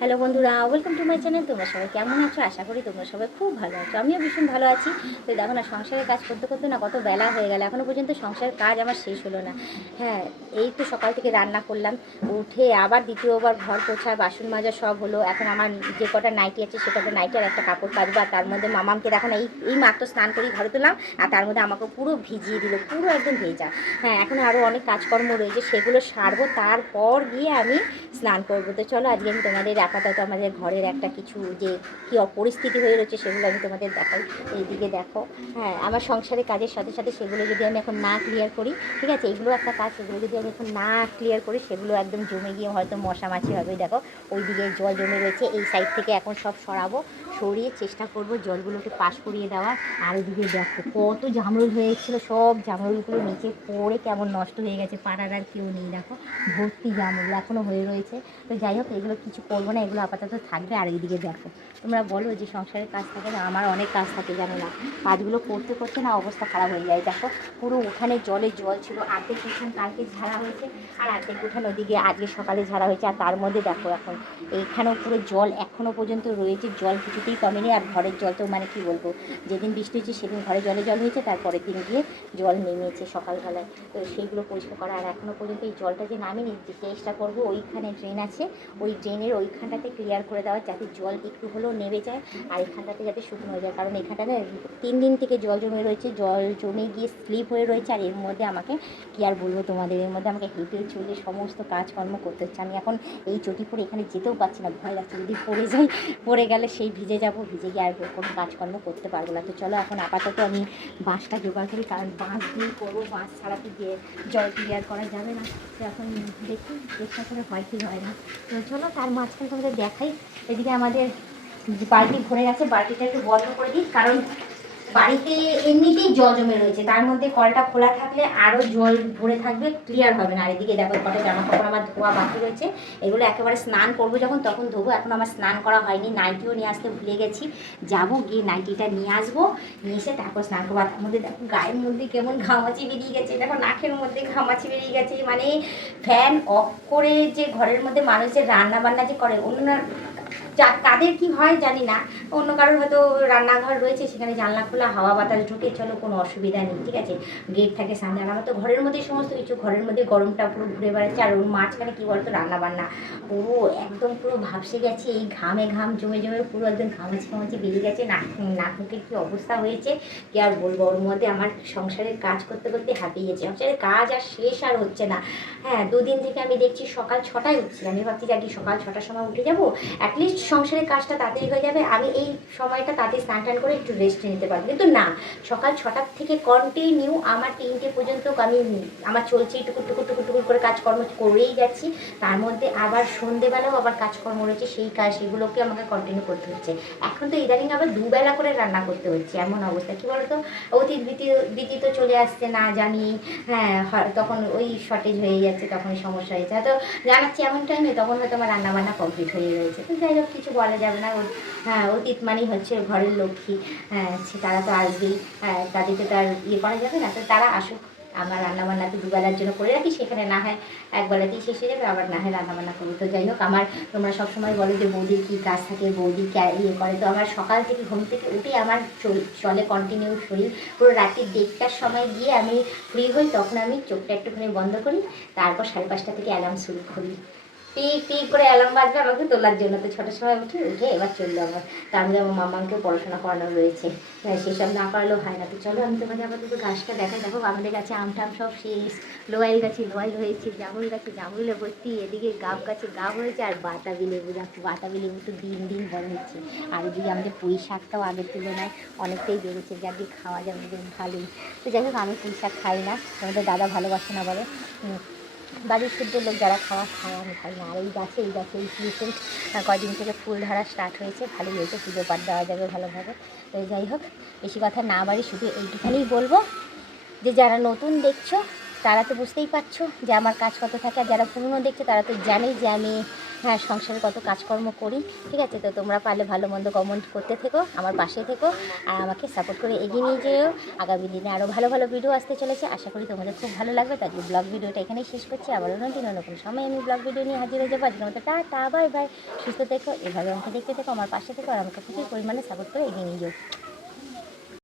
Hello বন্ধুরা, welcome to my channel. তোমরা সবাই কেমন আছো? আশা করি তোমরা সবাই খুব ভালো আছো। আমিও ভীষণ ভালো আছি। তো দেখো না, সংসারের কাজ করতে করতে না কত বেলা হয়ে গেল, এখনও পর্যন্ত সংসারের কাজ আমার শেষ হলো না। হ্যাঁ, এই তো সকাল থেকে রান্না করলাম, উঠে আবার দ্বিতীয়বার ঘর পোছা বাসন মাজা সব হলো। এখন আমার যে কটা নাইটি আছে সে কটা নাইটি আর একটা কাপড় কাচবো। আর তার মধ্যে মামামকে দেখো না, এই মাত্র স্নান করি ঘরে তুললাম, আর তার মধ্যে আমাকে পুরো ভিজিয়ে দিল, পুরো একদম ভেজা। হ্যাঁ, এখন আরও অনেক কাজকর্ম রয়েছে, সেগুলো সারবো, তারপর গিয়ে আমি স্নান করবো। তো চলো আজকে আমি তোমাদের আপাতত আমাদের ঘরের একটা কিছু যে কী পরিস্থিতি হয়ে রয়েছে সেগুলো আমি তোমাদের দেখাই। এইদিকে দেখো, হ্যাঁ, আমার সংসারের কাজের সাথে সাথে সেগুলো যদি আমি এখন না ক্লিয়ার করি, ঠিক আছে, এগুলো একটা কাজ, সেগুলো যদি আমি এখন না ক্লিয়ার করি সেগুলো একদম জমে গিয়ে হয়তো মশা মাছি হবে। দেখো ওইদিকে জল জমে রয়েছে, এই সাইড থেকে এখন সব সরাবো, সরিয়ে চেষ্টা করব জলগুলোকে পাশ করিয়ে দেওয়ার। আর ওইদিকে দেখো কত জামরুল হয়ে এসেছিলো, সব জামরুলগুলো নিচে পড়ে কেমন নষ্ট হয়ে গেছে, পাড়ার আর কেউ নেই, দেখো ভর্তি জামরুল এখনও হয়ে রয়েছে। তো যাই হোক, এগুলো কিছু করবো না, এগুলো আপাতত থাকবে। আর এইদিকে দেখো, তোমরা বলো যে সংসারের কাজ থাকে না, আমার অনেক কাজ থাকে জানো না, কাজগুলো করতে করতে না অবস্থা খারাপ হয়ে যায়। দেখো পুরো উঠানে জলে জল ছিল, অর্ধেক উঠান কালকে ঝাড়া হয়েছে, আর অর্ধেক উঠান ওদিকে আজকে সকালে ঝাড়া হয়েছে। আর তার মধ্যে দেখো এখন এইখানেও পুরো জল এখনও পর্যন্ত রয়েছে, জল কিছুতেই কমেনি। আর ঘরের জল তো মানে কি বলবো, যেদিন বৃষ্টি হয়েছে সেদিন ঘরে জলে জল হয়েছে, তারপরের দিন গিয়ে জল নেমেছে সকালবেলায়। তো সেইগুলো পরিষ্কার করা, আর এখনও পর্যন্ত এই জলটা যে নামেনি, যে চেষ্টা করবো ওইখানে ড্রেন আছে, ওই ড্রেনের ওইখানটাতে ক্লিয়ার করে দেওয়া, যাতে জল একটু হলেও নেমে যায়, আর এখানটাতে যাতে শুকনো হয়ে যায়। কারণ এখানটাতে 3 দিন থেকে জল জমে রয়েছে, জল জমে গিয়ে স্লিপ হয়ে রয়েছে। আর এর মধ্যে আমাকে কী আর বলবো তোমাদের, এর মধ্যে আমাকে হেঁটে চলে সমস্ত কাজকর্ম করতে হচ্ছে। আমি এখন এই চটি পরে এখানে যেতেও পারছি না, ভয় লাগছে যদি পড়ে যাই, পড়ে গেলে সেই ভিজে যাব, ভিজে গিয়ে আর কোনো কাজকর্ম করতে পারবো না। তো চলো এখন আপাতত আমি বাঁশটা জোগাড় করি, কারণ বাঁশ দিয়ে করবো, বাঁশ ছাড়াতে গিয়ে জল ক্লিয়ার করা যাবে না। তো এখন দেখি চেষ্টা করে হয় কি হয় না। তো চলো তার মাঝখানে তোমাদের দেখাই। এদিকে আমাদের বালতি ভরে গেছে, বালতিটা একটু বন্ধ করে দিই, কারণ বাড়িতে এমনিতেই জল জমে রয়েছে, তার মধ্যে কলটা খোলা থাকলে আরও জল ভরে থাকবে, ক্লিয়ার হবে না। আর এদিকে দেখো কটা জামা কাপড় আমার ধোয়া বাকি রয়েছে, এগুলো একেবারে স্নান করবো যখন তখন ধোবো। এখন আমার স্নান করা হয়নি, নাইটিও নিয়ে আসতে ভুলে গেছি, যাবো গিয়ে নাইটিটা নিয়ে আসবো, নিয়ে এসে তারপর স্নান করবো। তার মধ্যে দেখো গায়ের মধ্যে কেমন ঘামাচি বেরিয়ে গেছে, দেখো নাকের মধ্যে ঘামাচি বেরিয়ে গেছে, মানে ফ্যান অফ করে যে ঘরের মধ্যে মানুষ যে রান্না বান্না যে করে, অন্য কাদের কি হয় জানি না, অন্য কারোর হয়তো রান্নাঘর রয়েছে, সেখানে জানলা খোলা হাওয়া বাতাস ঢুকে, চলো কোনো অসুবিধা নেই, ঠিক আছে, গেট থাকে সামনে। আমার তো ঘরের মধ্যে সমস্ত কিছু, ঘরের মধ্যে গরমটা পুরো ঘুরে বেড়াচ্ছে, আর ওর মাঝখানে কী বলতো রান্না বান্না, পুরো একদম পুরো ভাবসে গেছে, এই ঘামে ঘাম জমে জমে পুরো একদম ঘামাচি ঘামাচি বেরিয়ে গেছে, নাক মুখের কী অবস্থা হয়েছে কি আর বলবো। ওর মধ্যে আমার সংসারের কাজ করতে করতে হাঁপিয়ে গেছে, সংসারের কাজ আর শেষ আর হচ্ছে না। হ্যাঁ, 2 দিন থেকে আমি দেখছি সকাল 6টায় উঠছি, আমি ভাবছি যে আর কি সকাল 6টার সময় উঠে যাবো, অ্যাটলিস্ট সংসারের কাজটা তাড়াতাড়ি হয়ে যাবে, আমি এই সময়টা তাড়াতাড়ি স্নান টান করে একটু রেস্ট নিতে পারবো। কিন্তু না, সকাল 6টার থেকে কন্টিনিউ আমার 3টে পর্যন্ত আমি আমার চলছে, টুকুর টুকুর টুকুর টুকুর করে কাজকর্ম করেই যাচ্ছি। তার মধ্যে আবার সন্ধেবেলাও আবার কাজকর্ম রয়েছে, সেই কাজ সেগুলোকে আমাকে কন্টিনিউ করতে হচ্ছে। এখন তো ইদানিং আবার দুবেলা করে রান্না করতে হচ্ছে, এমন অবস্থা কী বলতো, অতীত বিতি তো চলে আসছে না জানি, হ্যাঁ, তখন ওই শর্টেজ হয়ে যাচ্ছে, তখন সমস্যা হয়েছে, হয়তো জানাচ্ছি এমন টাইমে তখন হয়তো আমার রান্নাবান্না কমপ্লিট হয়ে রয়েছে। তো যাই হোক, কিছু বলা যাবে না। হ্যাঁ, অতীত মানেই হচ্ছে ঘরের লক্ষ্মী, হ্যাঁ, তারা তো আসবেই, হ্যাঁ, তাদেরকে তো আর ইয়ে করা যাবে না। তো তারা আসুক, আমার রান্নাবান্না তো দুবেলার জন্য করে রাখি, সেখানে না হয় একবেলাতেই শেষ হয়ে যাবে, আবার না হয় রান্নাবান্না করবো। তো যাই হোক, আমার তোমরা সবসময় বলো যে বৌদির কী কাজ থাকে, বৌদি ইয়ে করে, তো আমার সকাল থেকে ঘুম থেকে উঠেই আমার চলে কন্টিনিউ শরীর, পুরো রাত্রি 1টার সময় গিয়ে আমি ফ্রি হই, তখন আমি চোখটা একটুখানি বন্ধ করি, তারপর 5:30 থেকে অ্যালার্ম শুরু করি, টিক টিক করে অ্যালার্ম বাজবে আমাকে তোলার জন্য। তো 6টার সময় উঠে এবার চললো আমার, তার মধ্যে আমার মামাকেও পড়াশোনা করানো রয়েছে, হ্যাঁ, সেসব না করালেও হয় না। তো চলো আমি তোমাদের আপাতত গাছটা দেখাই। দেখো আমাদের গাছে আম টাম সব শেষ, লোয়াইল গাছে লোয়াইল হয়েছে, জামুল গাছে জামুলে ভর্তি, এদিকে গাব গাছে গাব হয়েছে, আর বাতাবি লেবু গাছে বাতাবি লেবু তো দিন দিন বড় হচ্ছে। আর এদিকে আমাদের পুঁই শাকটাও আগের তুলনায় অনেকটাই বেড়েছে, যাকে খাওয়া যাবে বেশ ভালোই। তো যাই হোক, আমি পুঁই শাক খাই না, তোমাদের দাদা ভালোবাসে না বলে, বাড়ির শুদ্ধ লোক যারা খায়, আমি খাই না। আর এই গাছে এই রিসেন্ট কদিন থেকে ফুল ধরা স্টার্ট হয়েছে, ভালোই হয়েছে, পুজো পাঠ দেওয়া যাবে ভালোভাবে। তো যাই হোক, বেশি কথা না বাড়ি, শুধু এইটুখানেই বলবো যে যারা নতুন দেখছো তারা তো বুঝতেই পারছো যে আমার কাজ কত থাকে, আর যারা পুরনো দেখছো তারা তো জানেই যে আমি হ্যাঁ, সংসারে কত কাজকর্ম করি, ঠিক আছে? তো তোমরা পারলে ভালো মন্দ কমেন্ট করতে থেকো, আমার পাশে থেকো আর আমাকে সাপোর্ট করে এগিয়ে নিয়ে যেও। আগামী দিনে আরও ভালো ভালো ভিডিও আসতে চলেছে, আশা করি তোমাদের খুব ভালো লাগবে। তাই ব্লগ ভিডিওটা এখানেই শেষ করছি। আবার অন্য দিন অন্য কোনো সময় আমি ব্লগ ভিডিও নিয়ে হাজির হয়ে যাবো। আজকের মতো টাটা, বাই বাই। সুস্থ থেকো, এভাবে আমাকে দেখতে থেকো, আমার পাশে থেকো আর আমাকে প্রচুর পরিমাণে সাপোর্ট করে এগিয়ে নিয়ে যাও।